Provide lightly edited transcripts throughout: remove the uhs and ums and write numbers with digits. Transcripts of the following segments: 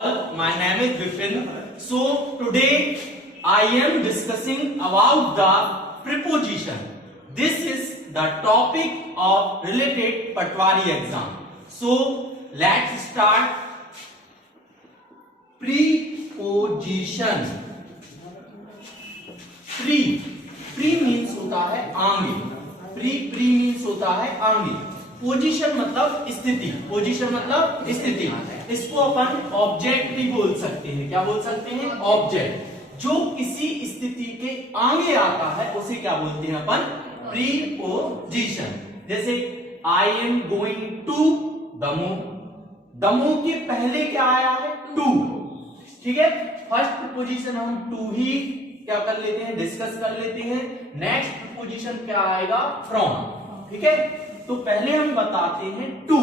My name is Vipin. So today I am discussing about the preposition. This is the topic of related Patwari exam. So let's start. Preposition. Pre means होता है आगे. Pre means होता है आगे. Position मतलब स्थिति. Position मतलब स्थिति. इसको अपन ऑब्जेक्ट भी बोल सकते हैं. क्या बोल सकते हैं? ऑब्जेक्ट. जो किसी स्थिति के आगे आता है उसे क्या बोलते हैं अपन? प्रीपोजिशन. जैसे आई एम गोइंग टू दमू. दमू के पहले क्या आया है? टू. ठीक है. फर्स्ट प्रीपोजिशन हम टू ही क्या कर लेते हैं? डिस्कस कर लेते हैं. नेक्स्ट प्रीपोजिशन क्या आएगा? फ्रॉम. ठीक है. तो पहले हम बताते हैं टू.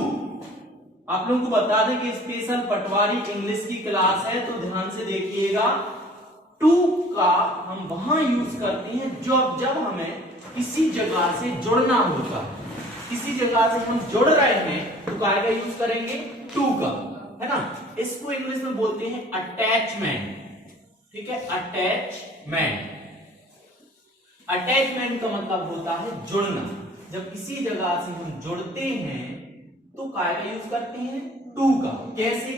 आप लोगों को बता दें कि स्पेशल पटवारी इंग्लिश की क्लास है, तो ध्यान से देखिएगा. टू का हम वहां यूज करते हैं जब हमें किसी जगह से जुड़ना होता है. किसी जगह से हम जुड़ रहे हैं तो क्या का यूज करेंगे? टू का, है ना. इसको इंग्लिश में बोलते हैं अटैचमेंट. ठीक है. अटैचमेंट. अटैचमेंट का मतलब होता है जुड़ना. जब किसी जगह से हम जुड़ते हैं तो काय का यूज करते हैं? टू का. कैसे?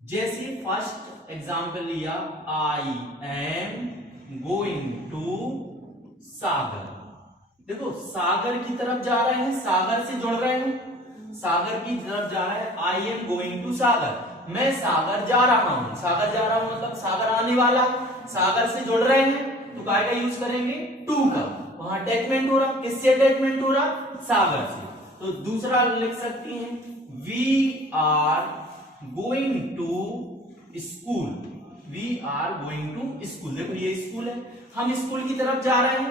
जैसे फर्स्ट एग्जांपल लिया, आई एम गोइंग टू सागर. देखो सागर की तरफ जा रहे हैं, सागर से जुड़ रहे हैं, सागर की तरफ जा रहा है. आई एम गोइंग टू सागर. मैं सागर जा रहा हूं. सागर जा रहा हूं मतलब सागर आने वाला है. सागर से जुड़ रहे हैं तो काय का यूज करेंगे? टू का. वहां अटैचमेंट हो रहा. किससे अटैचमेंट हो रहा? सागर से. तो दूसरा लिख सकती हैं, we are going to school. We are going to school. देखो ये स्कूल है, हम स्कूल की तरफ जा रहे हैं.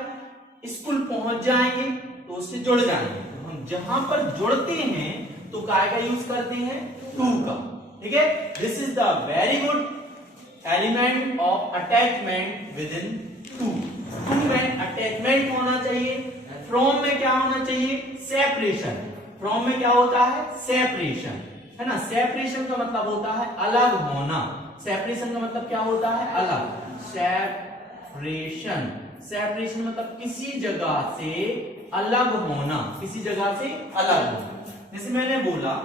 स्कूल पहुंच जाएंगे तो उससे जुड़ जाएंगे. तो हम जहां पर जुड़ते हैं तो काय का यूज करते हैं? टू का. ठीक है. This is the very good element of attachment within to. To में अटैचमेंट होना चाहिए. फ्रॉम में क्या होना चाहिए? सेपरेशन. फ्रॉम में क्या होता है? सेपरेशन, है ना. सेपरेशन का मतलब होता है अलग होना. सेपरेशन का मतलब क्या होता है? अलग. सेपरेशन. सेपरेशन मतलब किसी जगह से अलग होना. किसी जगह से अलग होना. जैसे मैंने बोला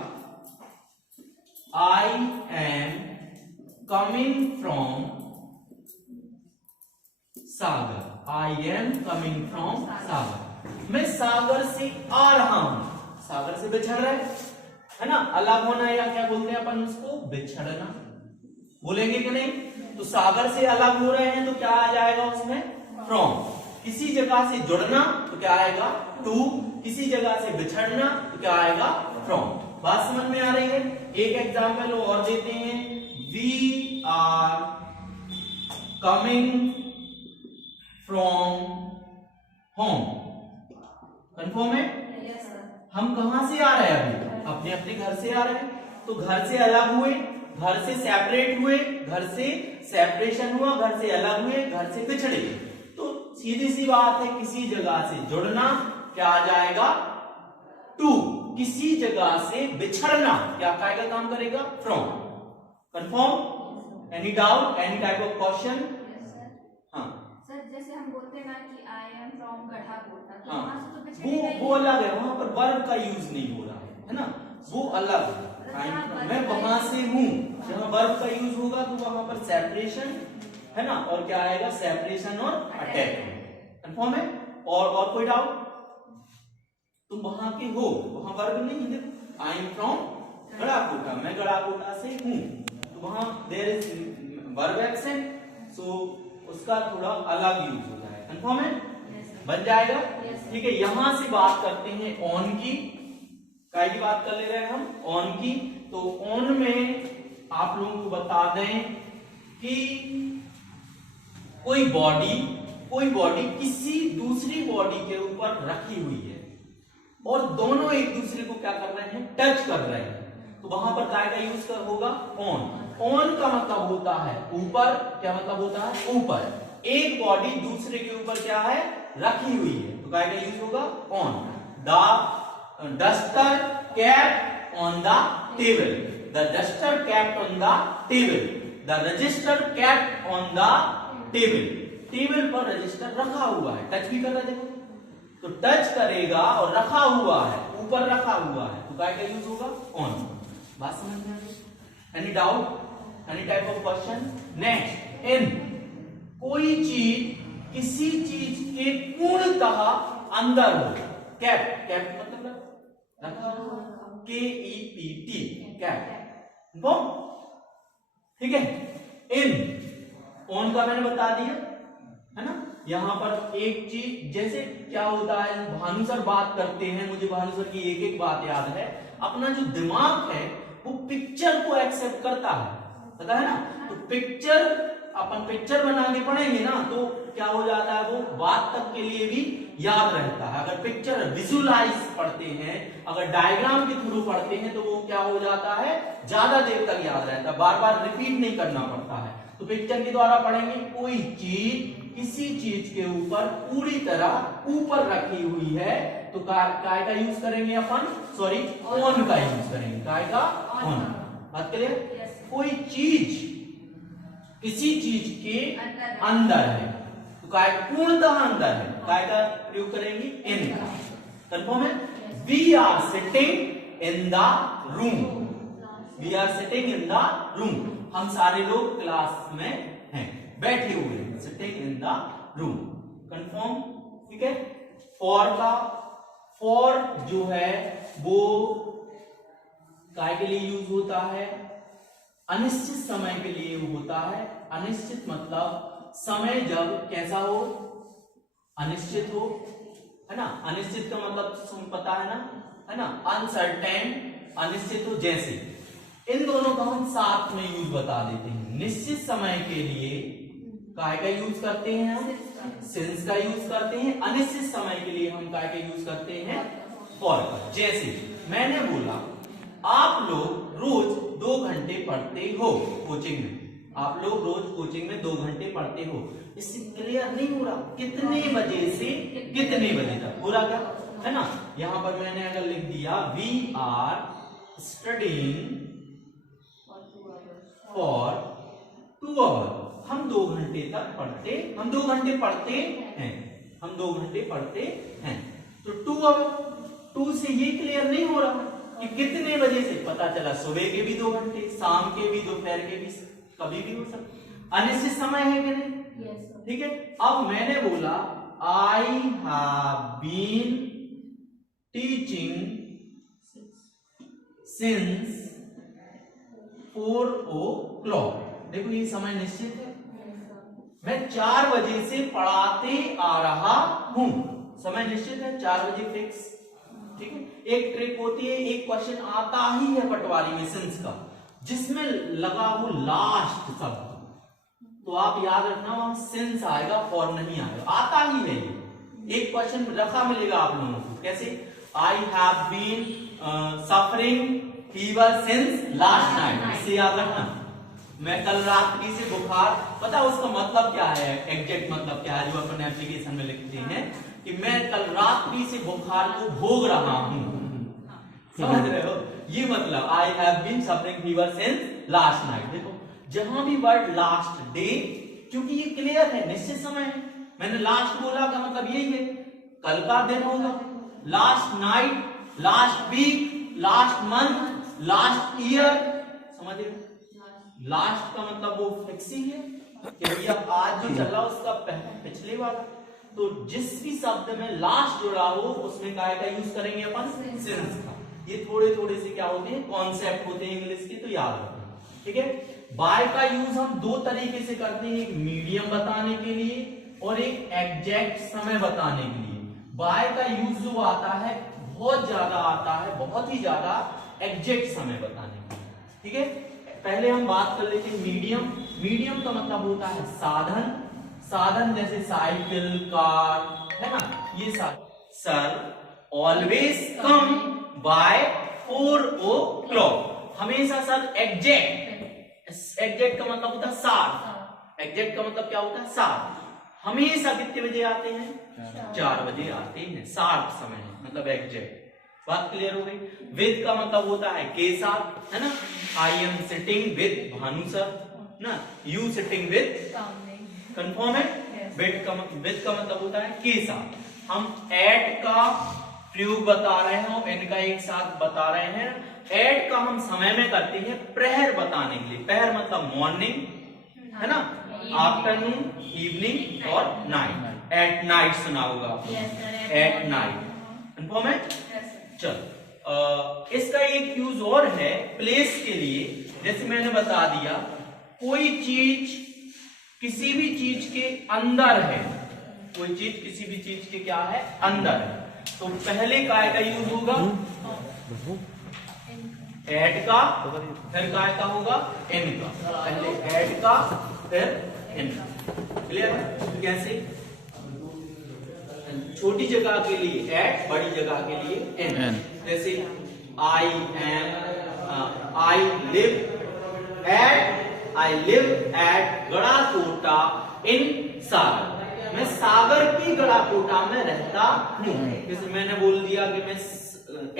I am coming from Sagar. I am coming from Sagar. मैं सागर से आ रहा हूं. सागर से बिछड़ रहे, है ना. अलग होना या क्या बोलते हैं अपन उसको? बिछड़ना. बोलेंगे कि नहीं? तो सागर से अलग हो रहे हैं तो क्या आ जाएगा उसमें? फ्रॉम. किसी जगह से जुड़ना तो क्या आएगा? टू. किसी जगह से बिछड़ना तो क्या आएगा? फ्रॉम. बात समझ में आ रही है? एक एग्जाम्पल और देते हैं. We are coming from home. Confirm है? yes, हम कहां से आ रहे हैं? अभी अपने अपने घर से आ रहे हैं. तो घर से अलग हुए, घर से सेपरेट हुए, घर से सेपरेशन हुआ, घर से अलग हुए, घर से बिछड़े. तो सीधी सी बात है, किसी जगह से जुड़ना क्या आ जाएगा? टू. किसी जगह से बिछड़ना क्या का काम करेगा? From. Confirm? Any doubt? Any type of question? हाँ सर, जैसे हम बोलते हैं ना कि आई एम फ्रॉम गढ़ाकोटा, तो हाँ, वहां से तो पिछड़े वो अलग है. वहां पर वर्ब का यूज नहीं हो रहा है ना. वो अलग है. मैं वहां से हूं. जहां वर्ब का यूज होगा तो वहां पर सेपरेशन, है ना. और क्या आएगा? सेपरेशन और अटैचमेंट. कंफर्म है? और कोई डाउट? तुम वहां के हो, वहां वर्ब नहीं है. I am from Garhakota. मैं गढ़ाकोटा से हूं. तो वहां देयर इज वर्ब एब्सेंट. सो उसका थोड़ा अलग यूज होता है. कंफर्म है? बन जाएगा. ठीक है. यहां से बात करते हैं ऑन की. काय की बात कर ले रहे हैं हम? ऑन की. तो ऑन में आप लोगों को बता दें कि कोई बॉडी किसी दूसरी बॉडी के ऊपर रखी हुई है और दोनों एक दूसरे को क्या कर रहे हैं? टच कर रहे हैं. तो वहां पर काय का यूज होगा? ऑन. ऑन का मतलब होता है ऊपर. क्या मतलब होता है? ऊपर. एक बॉडी दूसरे के ऊपर क्या है? रखी हुई है. तो काय का यूज होगा? On. The duster cap on the table. The duster kept on the table, the register kept on the table, table पर रजिस्टर रखा हुआ है, टच भी कर रहा है देखो, तो टच करेगा और रखा हुआ है, ऊपर रखा हुआ है, तो काय का यूज होगा ऑन। बात समझ में आ गई? Any doubt, any type of question? Next, इन, कोई चीज किसी चीज के पूर्णतः अंदर हो, कैप, कैप मतलब KEPT, कैप, ठीक है। इन, ऑन का मैंने बता दिया है ना। यहां पर एक चीज, जैसे क्या होता है, भानु सर बात करते हैं, मुझे भानु सर की एक एक बात याद है, अपना जो दिमाग है वो पिक्चर को एक्सेप्ट करता है, पता है ना। तो पिक्चर, अपन पिक्चर बना के पढ़ेंगे ना तो क्या हो जाता है, वो बात तक के लिए भी याद रहता है। अगर पिक्चर विजुअलाइज पढ़ते हैं, अगर डायग्राम के थ्रू पढ़ते हैं तो वो क्या हो जाता है, ज्यादा देर तक याद रहता है, बार बार रिपीट नहीं करना पड़ता है। तो पिक्चर के द्वारा पढ़ेंगे, कोई चीज किसी चीज के ऊपर पूरी तरह ऊपर रखी हुई है, तो काय का यूज करेंगे अपन, सॉरी ऑन का यूज करेंगे, काय का ऑन। बात करिए, कोई चीज किसी चीज के अंदर है, तो काय पूर्णतः अंदर है, काय का प्रयोग करेंगे, इन का। कंफर्म है? We are sitting in the room, we are sitting in the room, हम सारे लोग क्लास में हैं, बैठे हुए हैं, sitting in the room. Confirm? ठीक है। फॉर का, फॉर जो है वो काय के लिए यूज होता है, अनिश्चित समय के लिए होता है। अनिश्चित मतलब समय जब कैसा हो, अनिश्चित हो, है ना। अनिश्चित का मतलब पता है ना, अनसर्टेन, अनिश्चित हो, जैसे इन दोनों का हम साथ में यूज बता देते हैं। निश्चित समय के लिए काय का यूज करते हैं हम, सिंस का यूज करते हैं। अनिश्चित समय के लिए हम काय का यूज करते हैं, फॉर का। जैसे मैंने बोला आप लोग रोज 2 घंटे पढ़ते हो कोचिंग में, आप लोग रोज कोचिंग में 2 घंटे पढ़ते हो, इससे क्लियर नहीं हो रहा कितने बजे से कितने बजे तक, पूरा क्या है ना। यहां पर मैंने अगर लिख दिया we are studying for 2 hour, हम 2 घंटे तक पढ़ते, हम 2 घंटे पढ़ते हैं, हम 2 घंटे पढ़ते हैं। तो 2 आवर, 2 से ये क्लियर नहीं हो रहा कि कितने बजे से, पता चला सुबह के भी 2 घंटे, शाम के भी, दोपहर के भी, कभी भी हो सकता, अनिश्चित समय है कि नहीं, ठीक है। अब मैंने बोला I have been teaching since 4 o'clock, देखो ये समय निश्चित है, मैं 4 बजे से पढ़ाते आ रहा हूं, समय निश्चित है, 4 बजे फिक्स, ठीक है। एक ट्रिक होती है, एक क्वेश्चन आता ही है पटवारी में सिंस का, जिसमें लगा हो लास्ट शब्द, तो आप याद रखना वहां सिंस आएगा, फॉर नहीं आएगा, आता ही है ये। एक क्वेश्चन रखा मिलेगा आप लोगों को, कैसे, I have been suffering fever since last night, इससे याद रखना, मैं कल रात्रि से बुखार, पता उसका मतलब क्या है, एग्जैक्ट मतलब क्या है जो अपन एप्लीकेशन में लिखते हैं कि मैं कल रात्रि से बुखार को भोग रहा हूं, समझ रहे हो, ये मतलब I have been suffering fever since last night. देखो जहां भी वर्ड लास्ट डे, क्योंकि ये क्लियर है, निश्चित समय है, मैंने लास्ट बोला का मतलब यही है, कल का दिन होगा, last night, last week, last month, last year, समझे, लास्ट का मतलब वो फिक्स ही है कि भैया आज जो चल रहा उसका पिछले वाला, तो जिस भी शब्द में लास्ट जुड़ा हो उसमें काय का यूज करेंगे अपन, सिंस का। ये थोड़े थोड़े से क्या होते हैं, कॉन्सेप्ट होते हैं इंग्लिश के, तो याद रखना, ठीक है। बाय का यूज हम 2 तरीके से करते हैं, एक मीडियम बताने के लिए और एक एग्जैक्ट समय बताने के लिए। बाय का यूज जो आता है बहुत ज्यादा आता है, बहुत ही ज्यादा एग्जैक्ट समय बताने के लिए, ठीक है। पहले हम बात कर लेते हैं मीडियम। मीडियम का मतलब होता है साधन, साधन जैसे साइकिल, कार, है ना, ये sir always come by 4 o'clock, हमेशा सर एग्जैक्ट, एग्जैक्ट का मतलब होता है साथ, एग्जैक्ट का मतलब क्या होता है साथ, हमेशा कितने बजे आते हैं, 4 बजे आते हैं, शार्प समय मतलब एग्जैक्ट, बात क्लियर हो गई। विद का मतलब होता है के साथ, है ना। I am sitting with Bhanu sir ना, यू सिटिंग विद, कंफर्म है। विद का मतलब होता है के साथ। हम एट का प्रयोग बता रहे हैं और इनका एक साथ बता रहे हैं। एट का हम समय में करते हैं प्रहर बताने के लिए। प्रहर मतलब मॉर्निंग, है ना, आफ्टरनून, इवनिंग और नाइट। एट नाइट सुना होगा, एट नाइट, कंफर्म है। चलो इसका एक यूज और है प्लेस के लिए। जैसे मैंने बता दिया कोई चीज किसी भी चीज के अंदर है, कोई चीज किसी भी चीज के क्या है, अंदर है, तो पहले काय का यूज होगा, एट का, फिर काय का होगा, इन का। पहले एट का फिर इन का। क्लियर है। कैसे? छोटी जगह के लिए एट, बड़ी जगह के लिए इन। जैसे आई लिव एट गड़ाकोटा इन सागर। मैं सागर की गड़ाकोटा में रहता हूँ। जैसे मैंने बोल दिया कि मैं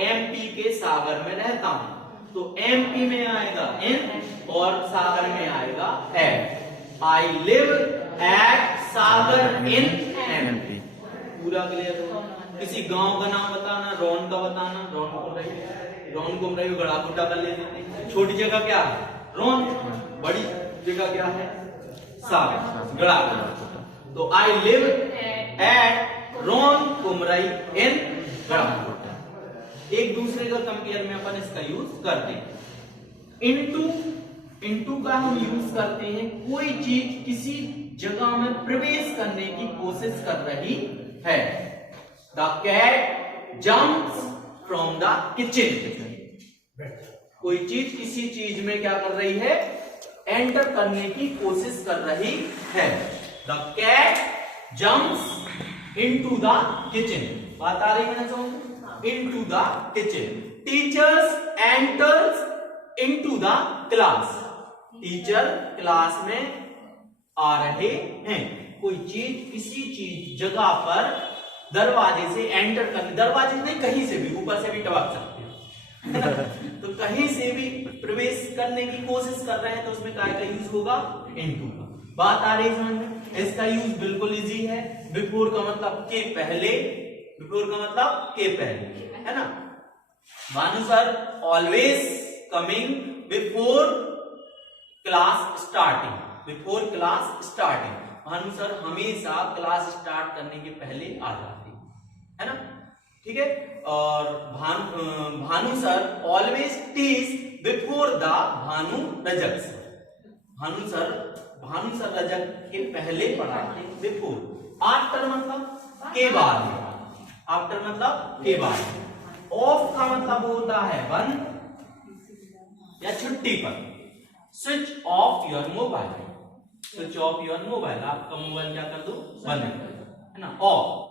एमपी के सागर में रहता हूँ, तो एमपी में आएगा इन और सागर में आएगा at. I live at Sagar in MP. पूरा क्लियर हो। किसी गांव का नाम बताना, रौन का बताना, रौन घूम रही हो, गड़ाकोटा का ले लेते हैं। छोटी जगह क्या है, रौन। बड़ी जगह क्या है, सागर, गड़ाकोटा। तो आई लिव एट रौन कुमरई इन गड़ाकोटा। एक दूसरे का कंपेयर में अपन इसका यूज करते हैं। इनटू का हम यूज करते हैं कोई चीज किसी जगह में प्रवेश करने की कोशिश कर रही है। The cat jumps from the kitchen. कोई चीज किसी चीज में क्या कर रही है, एंटर करने की कोशिश कर रही है। The cat jumps into the kitchen. बात आ रही है ना, into the kitchen. Teachers enters into the class. Teacher class में आ रहे हैं। कोई चीज किसी चीज जगह पर दरवाजे से एंटर करने, दरवाजे नहीं कहीं से भी, ऊपर से भी टपक सकते हैं तो कहीं से भी प्रवेश करने की कोशिश कर रहे हैं तो उसमें काय का यूज होगा, इनटू का। बात आ रही है समझ में। इसका यूज बिल्कुल इजी है। बिफोर का मतलब के पहले, बिफोर का मतलब के पहले, है ना। Bhanu sir always coming before class starting. Before class starting, Bhanu sir हमेशा क्लास स्टार्ट करने के पहले आ जाते हैं, है ना। ठीक है। और Bhanu sir always teach before the Bhanu Rajak sir. Bhanu sir Rajak के पहले पढ़ाते। बिफोर। आफ्टर मतलब के बाद, आफ्टर मतलब के बाद। ऑफ का मतलब होता है बंद या छुट्टी पर। Switch off your mobile. Switch off your mobile, आपका मोबाइल क्या कर दो, बंद कर दो, है ना। ऑफ